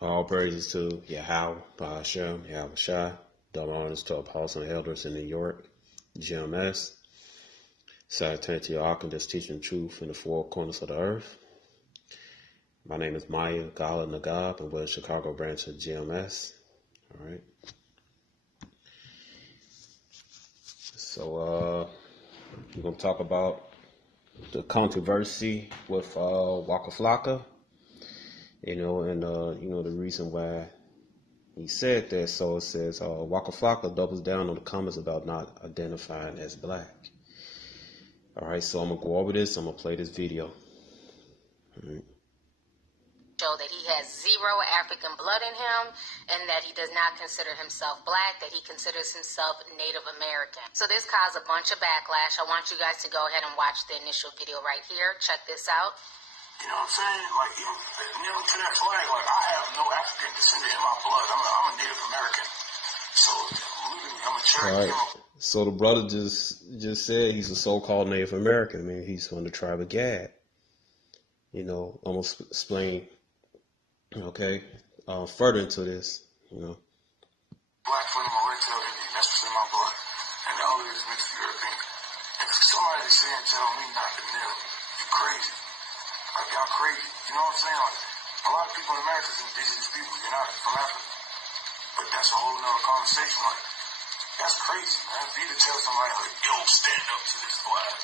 All praises to Yahweh, Bahashem, Yahweh Shai. Double honors to apostles and elders in New York, GMS. Salutatory to your just teaching truth in the four corners of the earth. My name is Maya Gala Nagab, and we're the Chicago branch of GMS. All right. So we're going to talk about the controversy with Wacka Flocka. The reason why he said that. So it says, Wacka Flocka doubles down on the comments about not identifying as black. All right, so I'm going to go over this. I'm going to play this video. All right. Show that he has zero African blood in him and that he does not consider himself black, that he considers himself Native American. So this caused a bunch of backlash. I want you guys to go ahead and watch the initial video right here. Check this out. You know what I'm saying? Like, kneeling to that flag, like, I have no African descendant in my blood. I'm a Native American. So, I'm a Cherokee. All right. So the brother just said he's a so-called Native American. I mean, he's from the tribe of Gad. Almost explain, further into this, Black from my red-tailed Indian, that's what's in my blood. And the other is mixed European. If somebody say and tell me not to kneel, you're crazy. Like, y'all crazy. You know what I'm saying? Like, a lot of people in America is indigenous people. You're not from Africa. But that's a whole nother conversation. Like, that's crazy, man. For you to tell somebody, like, yo, stand up to this flag.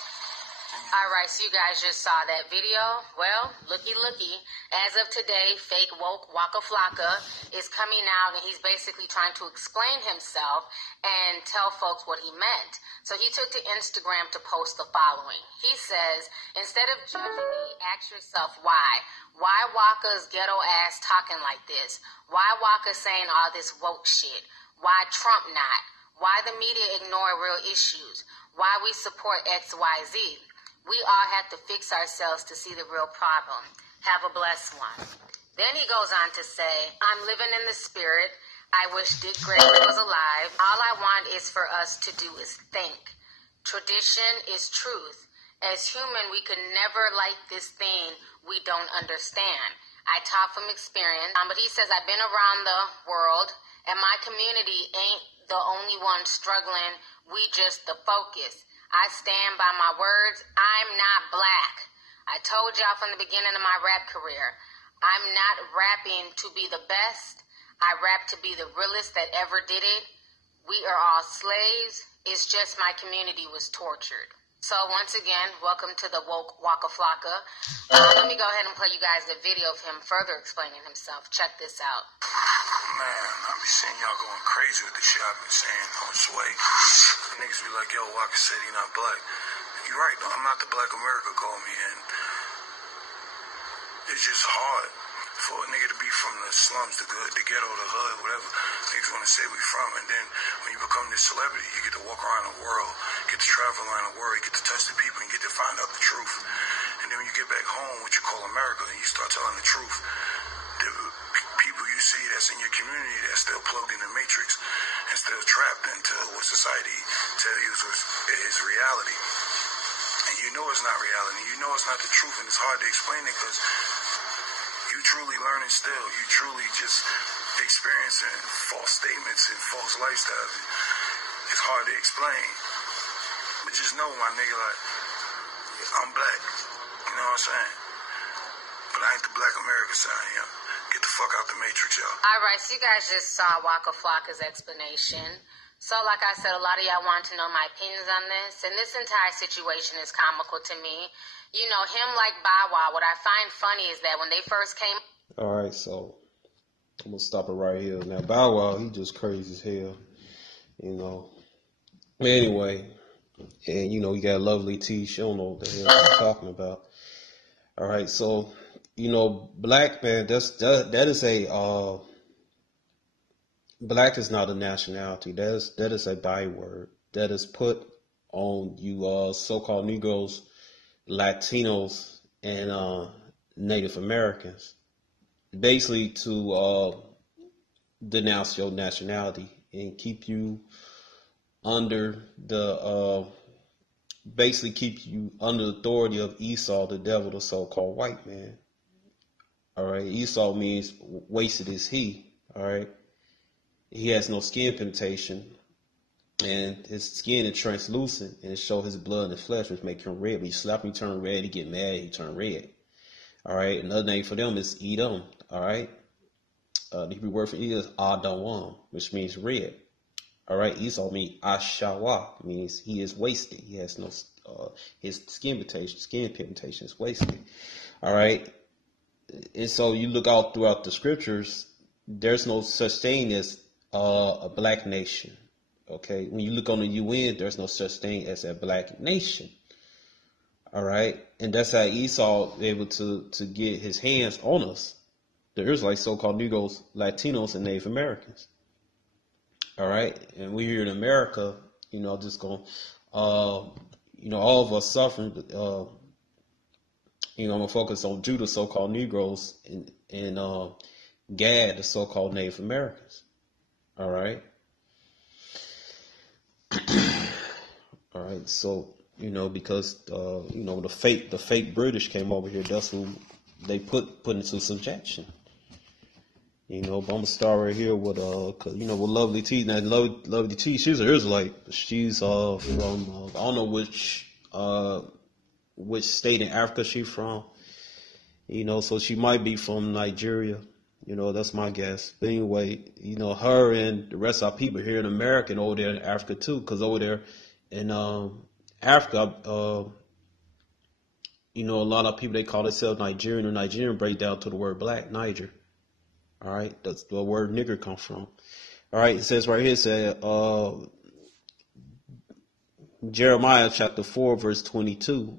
All right, so you guys just saw that video. Well, looky. As of today, fake woke Wacka Flocka is coming out, and he's basically trying to explain himself and tell folks what he meant. So he took to Instagram to post the following. He says, instead of judging me, ask yourself why. Why Wacka's ghetto ass talking like this? Why Wacka saying all this woke shit? Why Trump not? Why the media ignore real issues? Why we support XYZ? We all have to fix ourselves to see the real problem. Have a blessed one. Then he goes on to say, I'm living in the spirit. I wish Dick Gregory was alive. All I want is for us to do is think. Tradition is truth. As human, we could never like this thing we don't understand. I talk from experience, but he says, I've been around the world, and my community ain't the only one struggling. We just the focus. I stand by my words. I'm not black. I told y'all from the beginning of my rap career, I'm not rapping to be the best. I rap to be the realest that ever did it. We are all slaves. It's just my community was tortured. So once again, welcome to the woke Wacka Flocka. Let me go ahead and play you guys the video of him further explaining himself. Check this out. Man, I be seeing y'all going crazy with the shit I've been saying on Sway. Niggas be like, yo, Wacka said he not black. You're right, though. I'm not the Black America call me, and it's just hard for a nigga to be from the slums, the ghetto, the hood, whatever niggas want to say we from. And then when you become this celebrity, you get to walk around the world, get to travel around the world, you get to touch the people, and get to find out the truth. And then when you get back home, what you call America, and you start telling the truth, the people you see that's in your community that's still plugged in the matrix and still trapped into what society tells you is reality. And you know it's not reality. You know it's not the truth, and it's hard to explain it because you truly learning still. You truly just experiencing false statements and false lifestyles. It's hard to explain. But just know, my nigga, like, I'm black. You know what I'm saying? But I ain't the Black America side, yo. Get the fuck out the matrix, yo. All right, so you guys just saw Wacka Flocka's explanation. So like I said, a lot of y'all want to know my opinions on this. And this entire situation is comical to me. You know, him like Bow Wow, what I find funny is that when they first came... All right, so I'm going to stop it right here. Now, Bow Wow, he just crazy as hell, Anyway, and, you got lovely T. She don't know what the hell she's talking about. All right, so, black, man, that is a... Black is not a nationality. That is a byword that is put on you so-called Negroes, Latinos, and Native Americans, basically to denounce your nationality and keep you under the basically keep you under the authority of Esau, the devil, the so-called white man. All right. Esau means wasted is he. All right. He has no skin pigmentation, and his skin is translucent, and it shows his blood and his flesh, which make him red. When you slap him, he turn red. He get mad, he turn red. All right. Another name for them is Edom. All right. The Hebrew word for Edom is Adawam, which means red. All right. Esau means Ashawa, means he is wasted. He has no his skin pigmentation is wasted. All right. And so you look out throughout the scriptures, there's no such thing as a black nation. Okay. When you look on the UN, there's no such thing as a black nation. All right. And that's how Esau was able to get his hands on us. The Israelites, so-called Negroes, Latinos, and Native Americans. All right. And we here in America, just going, all of us suffering, I'm going to focus on Judah, so-called Negroes, and Gad, the so-called Native Americans. All right. All right. So, because, the fake British came over here, that's who they put into subjection. But I'm gonna start right here with with Lovely T. Now, Lovely T, she's an Israelite. She's from I don't know which state in Africa she's from. So she might be from Nigeria. That's my guess. But anyway, her and the rest of our people here in America and over there in Africa too, because over there in Africa, a lot of people, they call themselves Nigerian, or Nigerian break down to the word black, Niger. All right, that's the word nigger comes from. All right, it says right here, it says, Jeremiah chapter 4, verse 22.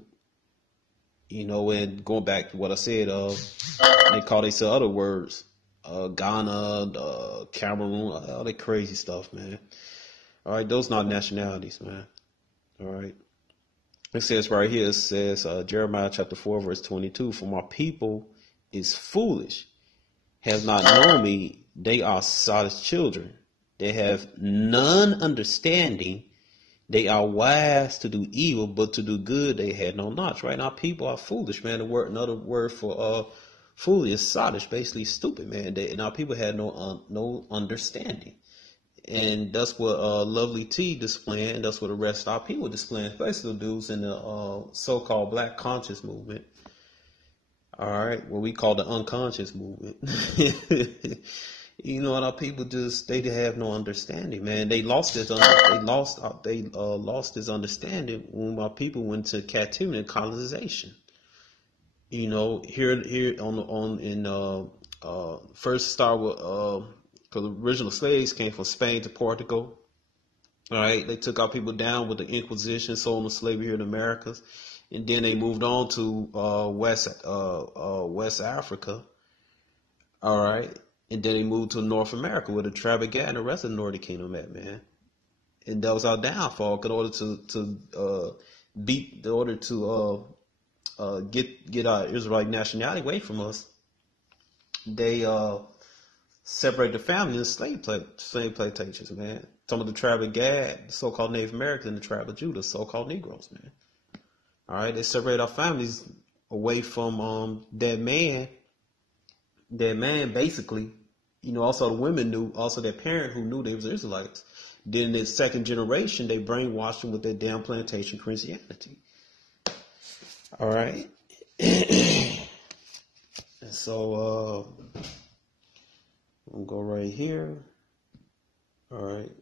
And going back to what I said, they call themselves other words, Ghana, Cameroon, all that crazy stuff, man. All right, those not nationalities, man. All right. It says right here, it says, Jeremiah chapter 4, verse 22, for my people is foolish, have not known me, they are Sodom's children. They have none understanding. They are wise to do evil, but to do good they had no knowledge. Right now, people are foolish, man. Another word for foolish is sottish, basically stupid, man. And our people had no understanding, and that's what Lovely T displaying. That's what the rest of our people displaying, especially the dudes in the so-called Black conscious movement. All right, what we call the unconscious movement. And our people they have no understanding, man. They lost this understanding when our people went to captivity and colonization. Here first start with because the original slaves came from Spain to Portugal. All right, they took our people down with the Inquisition, sold them slavery here in Americas. And then they moved on to West Africa. All right. And then they moved to North America with the tribe of Gad and the rest of the Northern Kingdom at, man. And that was our downfall. In order to get our Israelite nationality away from us, they separate the family in slave plantations, man. Some of the tribe of Gad, the so-called Native Americans, and the tribe of Judah, so-called Negroes, man. All right, they separate our families away from that man. That man, basically, also the women knew, also their parent who knew they was Israelites. Then in the second generation, they brainwashed them with their damn plantation Christianity. All right. And so, we'll go right here. All right.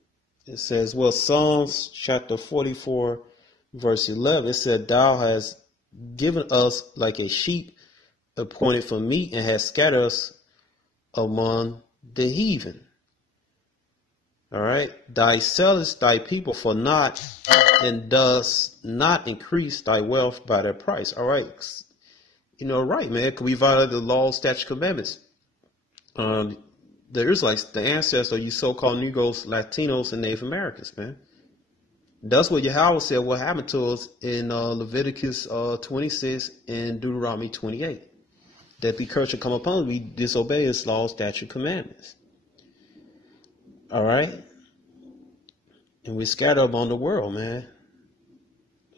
It says, well, Psalms chapter 44, verse 11, it said, thou hast given us like a sheep appointed for meat, and has scattered us among the heathen. All right. Thy sellest thy people for naught, and does not increase thy wealth by their price. All right. Right, man. Because we violate the law, statute, commandments. The Israelites, the ancestors, you so-called Negroes, Latinos, and Native Americans, man. That's what Yahweh said what happened to us in Leviticus 26 and Deuteronomy 28. That the curse should come upon us, we disobey his laws, statute, commandments. All right? And we scatter among the world, man.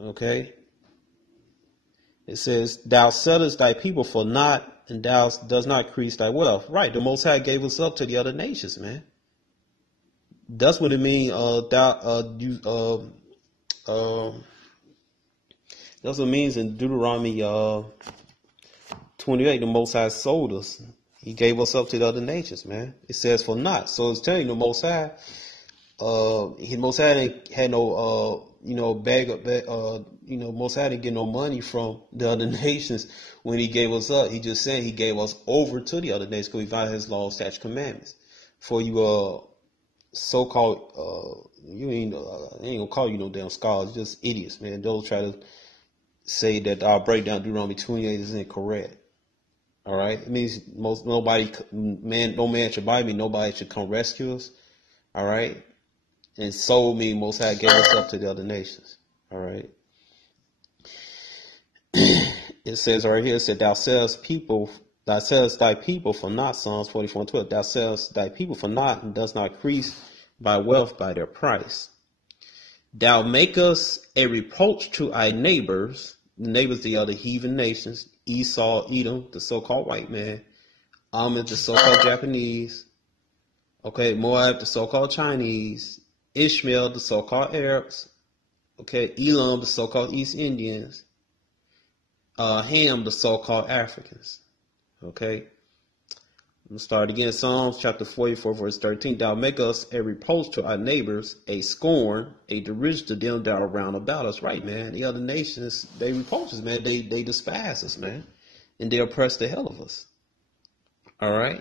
Okay? It says, thou settest thy people for naught, and thou does not increase thy wealth. Right, the Most High gave us up to the other nations, man. That's what it means. That's what it means in Deuteronomy 28. The Most High sold us. He gave us up to the other nations, man. It says for not. So it's telling you the Most High. Most High didn't had no Most High didn't get no money from the other nations when he gave us up. He just said he gave us over to the other nations because we violated his laws, statutes, commandments. For you so-called I ain't gonna call you no damn scholars, just idiots, man. Those try to say that our breakdown Deuteronomy 28 is incorrect. All right, it means no man should buy me, nobody should come rescue us. All right. And sold me, Most High gave us up to the other nations. All right. It says right here, it said, thou sellest thy people for naught, Psalms 44:12. Thou sellest thy people for naught, and does not increase by wealth by their price. Thou make us a reproach to our neighbors, the other heathen nations, Esau, Edom, the so-called white man, Ammon, the so-called Japanese, okay, Moab, the so-called Chinese, Ishmael, the so-called Arabs, okay, Elam, the so-called East Indians, Ham, the so-called Africans, okay. We'll start again. Psalms chapter 44, verse 13. Thou make us a reproach to our neighbors, a scorn, a derision to them that are round about us. Right, man. The other nations, they reproach us, man. They despise us, man. And they oppress the hell of us. All right.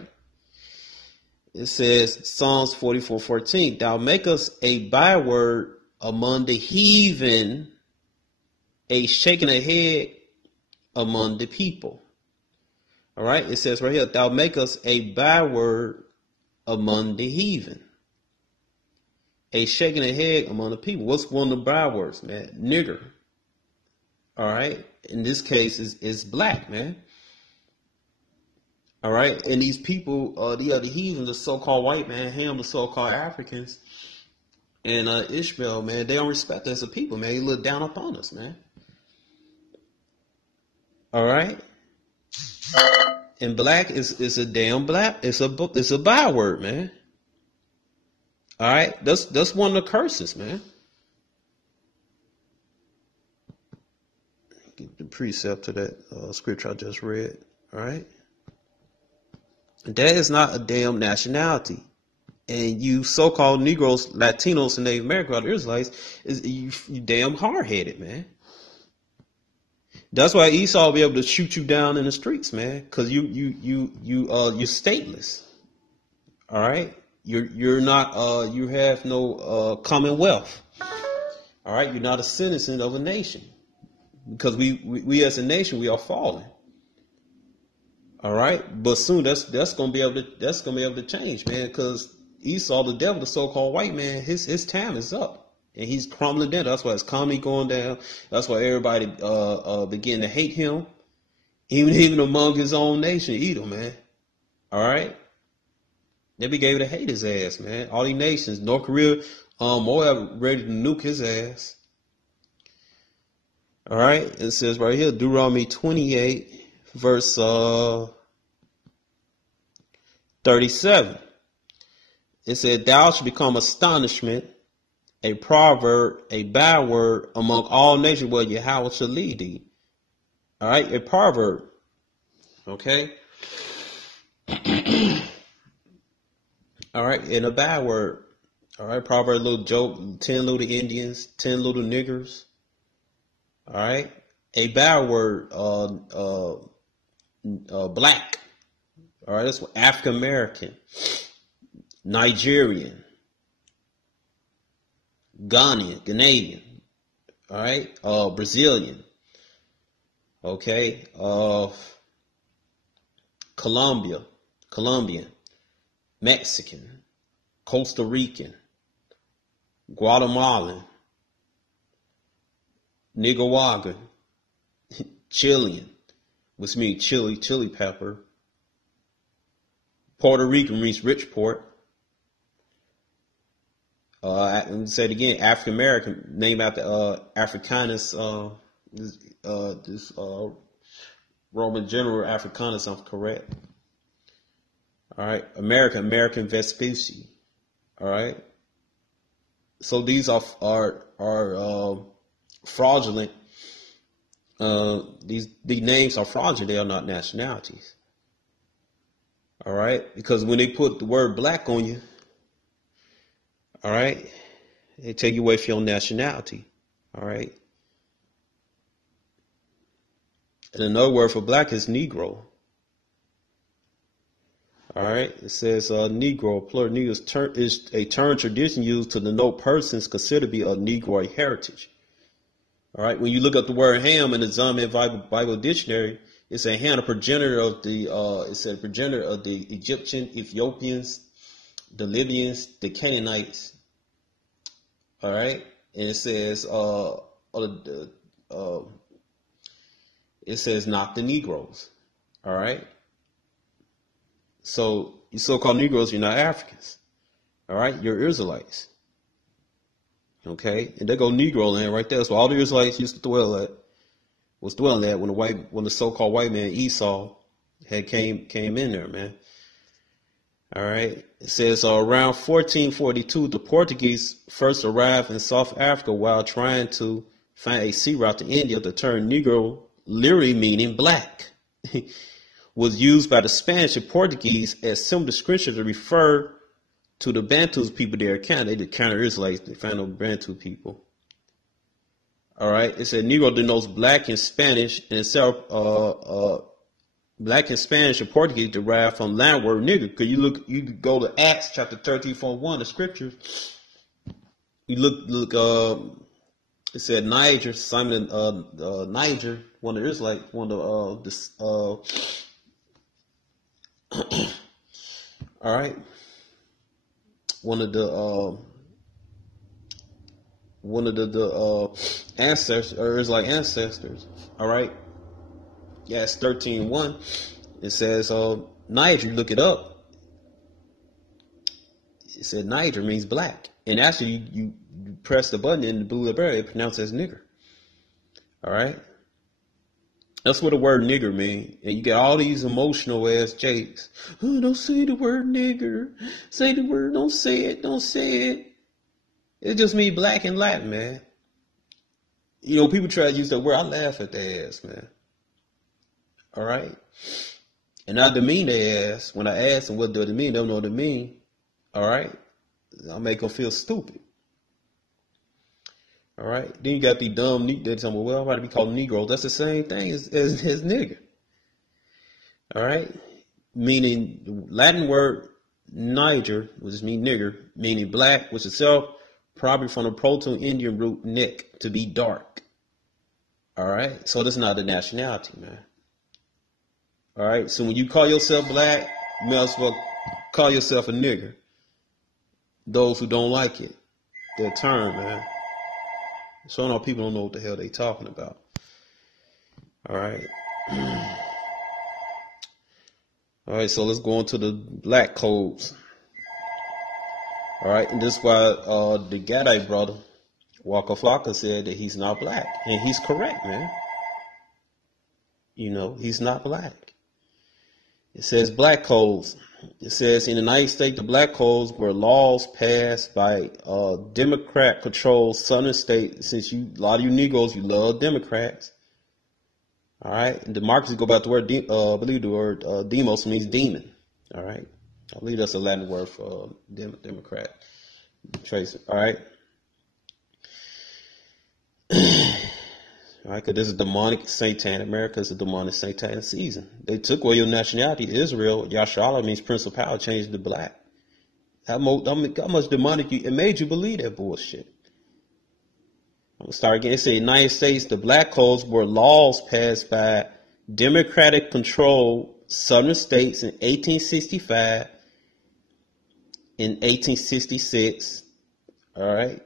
It says, Psalms 44:14, thou make us a byword among the heathen, a shaking of head among the people. All right. It says right here, thou make us a byword among the heathen, a shaking of head among the people. What's one of the bywords, man? Nigger. All right. In this case, is black, man. All right, and these people, the other heathen, the so-called white man, Ham, the so-called Africans, and Ishmael, man, they don't respect us as a people, man. They look down upon us, man. All right, and black is a damn black. It's a byword, man. All right, that's one of the curses, man. Get the precept to that scripture I just read. All right. That is not a damn nationality. And you so-called Negroes, Latinos, and Native American Israelites, you damn hard-headed, man. That's why Esau will be able to shoot you down in the streets, man, because you're stateless. All right, you're not you have no commonwealth. All right, you're not a citizen of a nation, because we as a nation, we are fallen. All right, but soon that's gonna be able to change, man. Because Esau, the devil, the so-called white man, his time is up, and he's crumbling down. That's why his economy going down. That's why everybody begin to hate him, even among his own nation, Edom, man. All right, they began to hate his ass, man. All these nations, North Korea, Moab, ready to nuke his ass. All right, it says right here, Deuteronomy 28. Verse 37. It said, thou shalt become astonishment, a proverb, a byword among all nations where Yahweh shall lead thee. All right, a proverb. Okay. All right, and a byword. All right, proverb, little joke, 10 little Indians, 10 little niggers. All right, a byword, black. All right, that's what African American, Nigerian, Ghanaian. All right, Brazilian. Okay, Colombian, Mexican, Costa Rican, Guatemalan, Nicaraguan, Chilean, which means chili pepper. Puerto Rican means rich port. Let me say it again. African American, named after Africanus, this Roman general Africanus, I'm correct. All right. American Vespucci. All right. So these are fraudulent. These names are fraudulent. They are not nationalities. All right. Because when they put the word black on you, all right, they take you away from your nationality. All right. And another word for black is Negro. All right. It says Negro, plural Negro is a term tradition used to denote persons considered to be of Negroid heritage. All right. When you look up the word Ham in the Zombie Bible Dictionary, it's a Ham, a progenitor of the Egyptian, Ethiopians, the Libyans, the Canaanites. All right. And it says not the Negroes. All right. So you so-called Negroes, you're not Africans. All right. You're Israelites. Okay. And there go Negro land right there. So all the Israelites used to dwell at when the so-called white man Esau had came in there, man. All right. It says around 1442, the Portuguese first arrived in South Africa while trying to find a sea route to India. The term Negro, literally meaning black, was used by the Spanish and Portuguese as some description to refer to the Bantu people there. They the counter Israelites. They found no Bantu people. All right. It said Negro denotes black in Spanish, and itself black in Spanish and Portuguese derived from Latin word nigger. Because you go to Acts chapter 13:1, the scriptures. You look. It said Niger, Simon, Niger, one of the Israelites, all right, one of the ancestors, or Israelite ancestors. All right. Yeah, it's 13:1. It says Niger. Look it up. It said Niger means black, and actually you press the button in the blue library, it pronounced as nigger. All right, that's what the word nigger means, and you get all these emotional ass jakes. Oh, don't say the word nigger. Say the word. Don't say it. Don't say it. It just means black in Latin, man. You know, people try to use that word. I laugh at their ass, man. All right. And I demean their ass. When I ask them what does it mean, they don't know what it mean. All right. I make them feel stupid. All right. Then you got the dumb they tell me, well, I'm about to be called Negro. That's the same thing as nigger. All right. Meaning the Latin word Niger, which means nigger, meaning black, which itself probably from the Proto-Indian root nick, to be dark. All right. So that's not a nationality, man. All right. So when you call yourself black, you may as well call yourself a nigger. Those who don't like it, their term, man. So now people don't know what the hell they talking about. All right. All right. So let's go on to the black codes. All right. And this is why the Gadite brother, Wacka Flocka, said that he's not black. And he's correct, man. You know, he's not black. It says black codes. It says in the United States, the black codes were laws passed by Democrat-controlled southern states. Since a lot of you Negroes, you love Democrats. All right. And democracy, go back to the word, I believe the word demos means demon. All right. I believe that's a Latin word for Democrat. Trace it. All right. All right, because this is demonic satanic. America is a demonic satanic season. They took away your nationality. Israel, Yasharallah means principality, changed to black. How much demonic it made you believe that bullshit. I'm going to start again. It said United States, the black codes were laws passed by Democratic controlled southern states in 1865, in 1866. All right.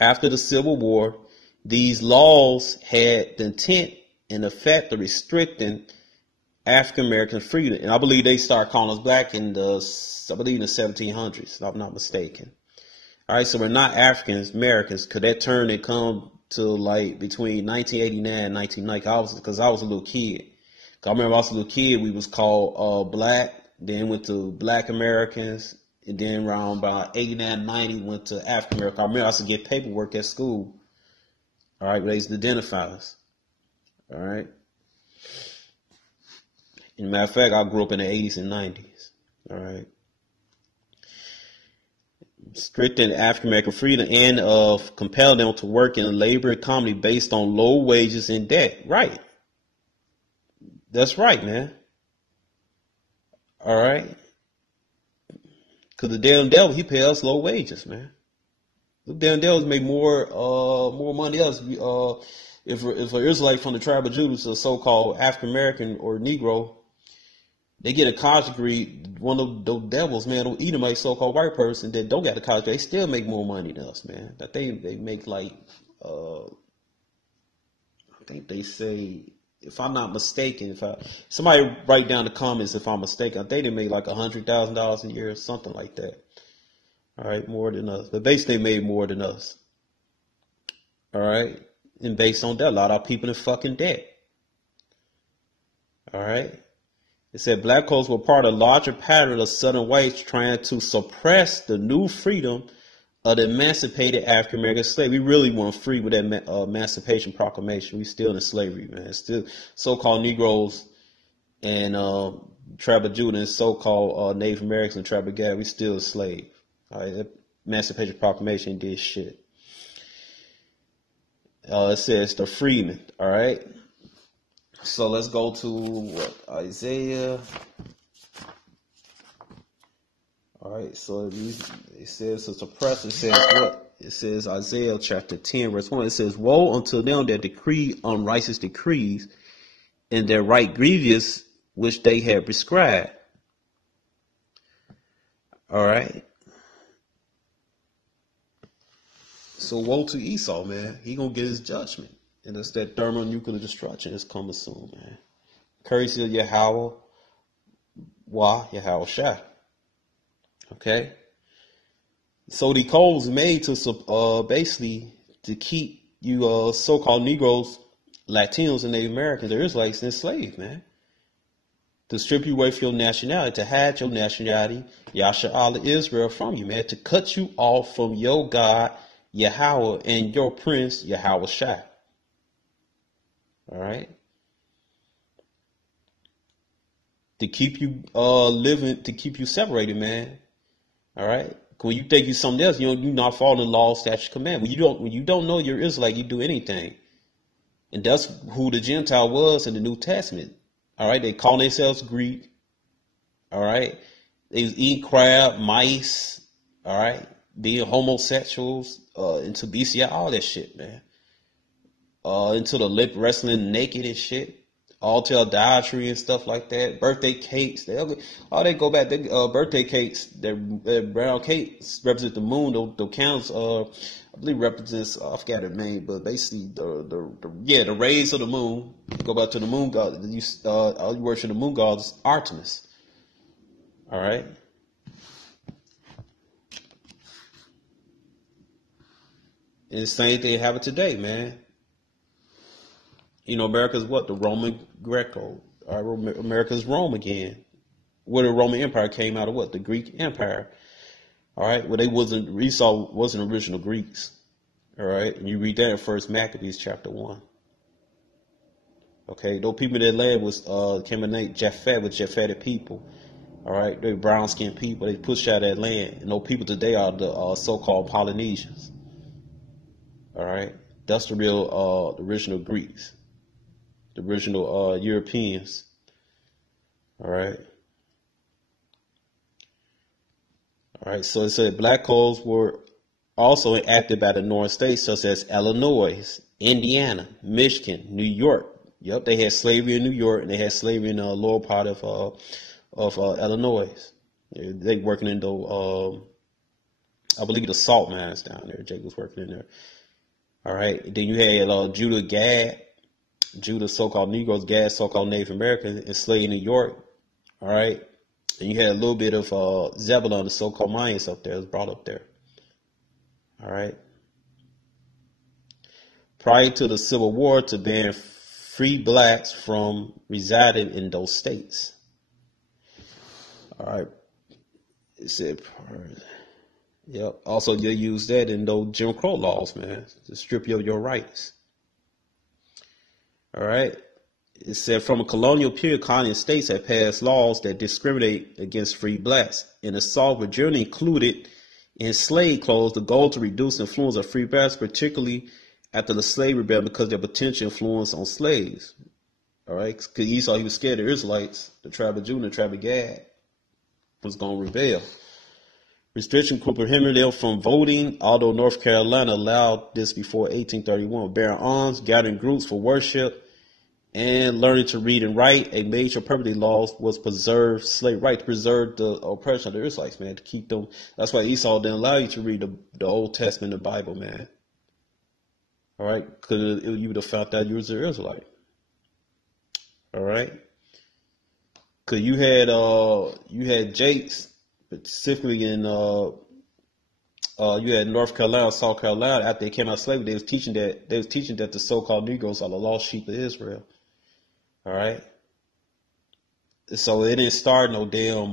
After the Civil War, these laws had the intent and effect of restricting African American freedom. And I believe they started calling us black in the 1700s, if I'm not mistaken. All right, so we're not Africans, Americans, because that term had come to like between 1989 and 1990, because I was a little kid. I remember I was a little kid, we was called black, then went to Black Americans, and then around about 89, 90 went to African American. I remember I used to get paperwork at school. All right, they used to identify us. All right. As a matter of fact, I grew up in the 80s and 90s. All right. Restricting African American freedom and of compel them to work in a labor economy based on low wages and debt. Right. That's right, man. All right. Because the damn devil, he pay us low wages, man. The damn devils make more money than us. If an Israelite from the tribe of Judah is a so-called African American or Negro, they get a college degree. One of those devils, man, those Edomite so-called white person that don't got a college degree, they still make more money than us, man. That they make like I think they say, if I'm not mistaken, somebody write down in the comments if I'm mistaken, I think they made like $100,000 a year or something like that. All right, more than us. But basically, they made more than us. All right, and based on that, a lot of people in fucking debt. All right. It said black codes were part of a larger pattern of Southern whites trying to suppress the new freedom of the emancipated African American slave. We really weren't free with that Emancipation Proclamation. We still in slavery, man. Still so-called Negroes and tribe of Judah and so-called Native Americans and tribe of Gad. We still a slave. All right, that Emancipation Proclamation did shit. It says the freedmen. All right. So let's go to what, Isaiah. All right, so it says to suppress. It says what? It says Isaiah chapter 10, verse 1. It says, woe unto them that decree unrighteous decrees and their right grievous which they have prescribed. All right. So woe to Esau, man. He gonna get his judgment. And it's that thermonuclear destruction is coming soon, man. Courtesy of Yahweh, Yahweh Shah. Okay? So the codes made to basically to keep you so-called Negroes, Latinos, and Native Americans, the Israelites, enslaved, man. To strip you away from your nationality, to hide your nationality, Yasha'Allah Israel, from you, man. To cut you off from your God, Yahweh, and your prince, Yahweh Shah. All right. To keep you living, to keep you separated, man. All right. When you think you're something else, you not following the law, statute, command. When you don't know you're Israelite, you do anything. And that's who the Gentile was in the New Testament. All right. They call themselves Greek. All right. They was eating crab, mice. All right. Being homosexuals, into BCI, all that shit, man. Into the lip wrestling naked and shit, all to idolatry and stuff like that. Birthday cakes, they go back. Birthday cakes, their brown cakes represent the moon. The candles, I believe represents, I forgot the name, but basically the rays of the moon. Go back to the moon god. You worship the moon goddess Artemis. All right. And the same thing happened today, man. You know, America's what? The Roman Greco. America's Rome again. Where the Roman Empire came out of what? The Greek Empire. All right. Well, Esau wasn't original Greeks. All right. And you read that in 1 Maccabees chapter 1. Okay. Those people in that land came in name Japhet, with Japhetic people. All right. They're brown skinned people. They pushed out that land. And those people today are the so-called Polynesians. All right. That's the real original Greeks. The original Europeans. All right. All right. So it said black codes were also enacted by the northern states such as Illinois, Indiana, Michigan, New York. Yep, they had slavery in New York and they had slavery in the lower part of Illinois. They working in the I believe the salt mines down there. Jake was working in there. All right. Then you had Judah Gad. Judah, so-called Negroes, Gad, so-called Native Americans, enslaved in New York. All right. And you had a little bit of Zebulon, the so-called Mayans up there, was brought up there. All right. Prior to the Civil War, to ban free blacks from residing in those states. All right. It said, yep. Also, you use that in those Jim Crow laws, man, to strip you of your rights. All right. It said from a colonial period, colonial states had passed laws that discriminate against free blacks. In the South, Virginia included in slave clause the goal to reduce the influence of free blacks, particularly after the slave rebellion, because of their potential influence on slaves. All right. Because Esau, he was scared of the Israelites, the tribe of Judah, the tribe of Gad was going to rebel. Restriction could prohibit them from voting, although North Carolina allowed this before 1831. Bearing arms, gathering groups for worship, and learning to read and write. A major property law was preserve slave right, to preserve the oppression of the Israelites, man, to keep them. That's why Esau didn't allow you to read the Old Testament, the Bible, man. All right, because you would have found out you was an Israelite. All right, because you had Jakes, specifically in you had North Carolina, South Carolina. After they came out of slavery, they was teaching that the so-called Negroes are the lost sheep of Israel. All right. So it didn't start no damn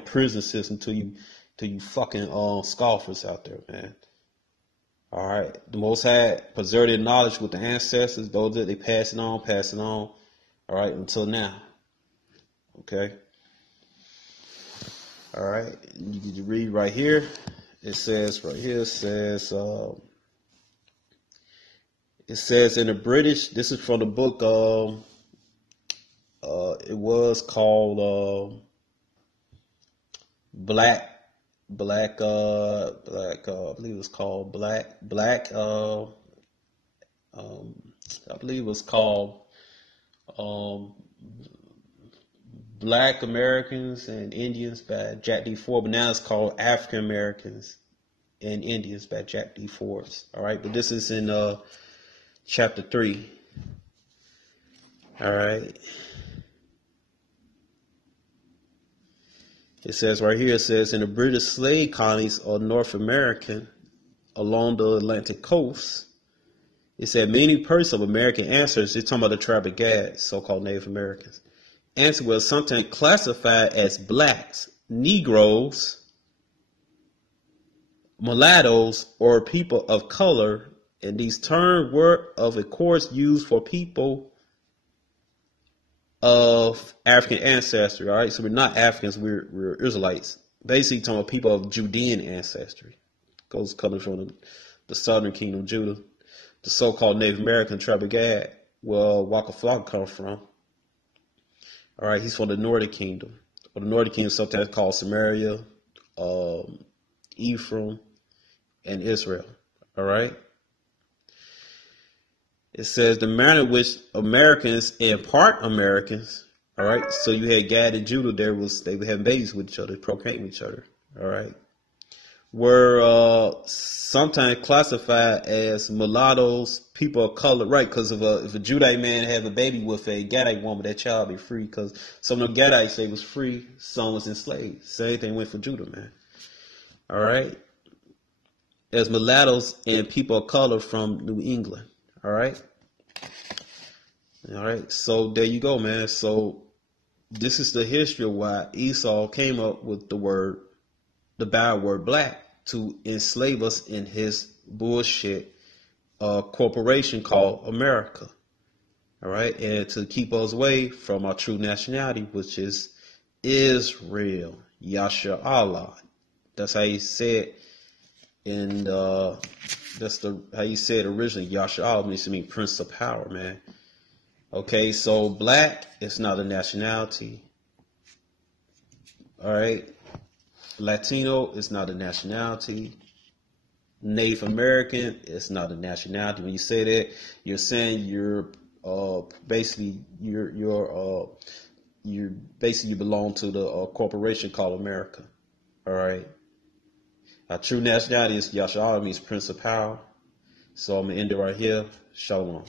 prison system till you fucking scoffers out there, man. All right. The Most High preserved their knowledge with the ancestors, those that they pass it on. All right, until now. Okay. All right. You can read right here. It says right here. It says in the British. This is from the book. It was called Black. I believe it was called Black. I believe it was called Black Americans and Indians by Jack D. Forbes, but now it's called African Americans and Indians by Jack D. Forbes. All right, but this is in chapter 3. All right. It says right here, it says, in the British slave colonies of North America along the Atlantic coast, it said many persons of American ancestors, they're talking about the tribe of Gad, so-called Native Americans, ancestors were sometimes classified as blacks, Negroes, mulattoes, or people of color, and these terms were of course used for people of African ancestry. All right, so we're not Africans, we're Israelites, basically talking about people of Judean ancestry, goes coming from the southern kingdom of Judah, the so-called Native American tribe of Gad, where Wacka Flocka comes from. All right, he's from the northern kingdom, or the northern kingdom, sometimes called Samaria, Ephraim, and Israel. All right. It says the manner in which Americans and part Americans, all right, so you had Gad and Judah, they were having babies with each other, procreating with each other, all right, were sometimes classified as mulattoes, people of color, right, because if a Judite man have a baby with a Gadite woman, that child be free, because some of the Gadites say was free, some was enslaved. Same thing went for Judah, man. All right, as mulattoes and people of color from New England. All right. All right. So there you go, man. So this is the history of why Esau came up with the bad word black, to enslave us in his bullshit corporation called America. All right. And to keep us away from our true nationality, which is Israel, Yasha Allah. That's how he said. And that's how you said originally. Yasha'al means to mean Prince of Power, man. Okay, so black is not a nationality. All right, Latino is not a nationality. Native American is not a nationality. When you say that, you're saying you belong to the corporation called America. All right. Our true nationality is Yasha'al, means Prince of Power. So I'm going to end it right here. Shalom.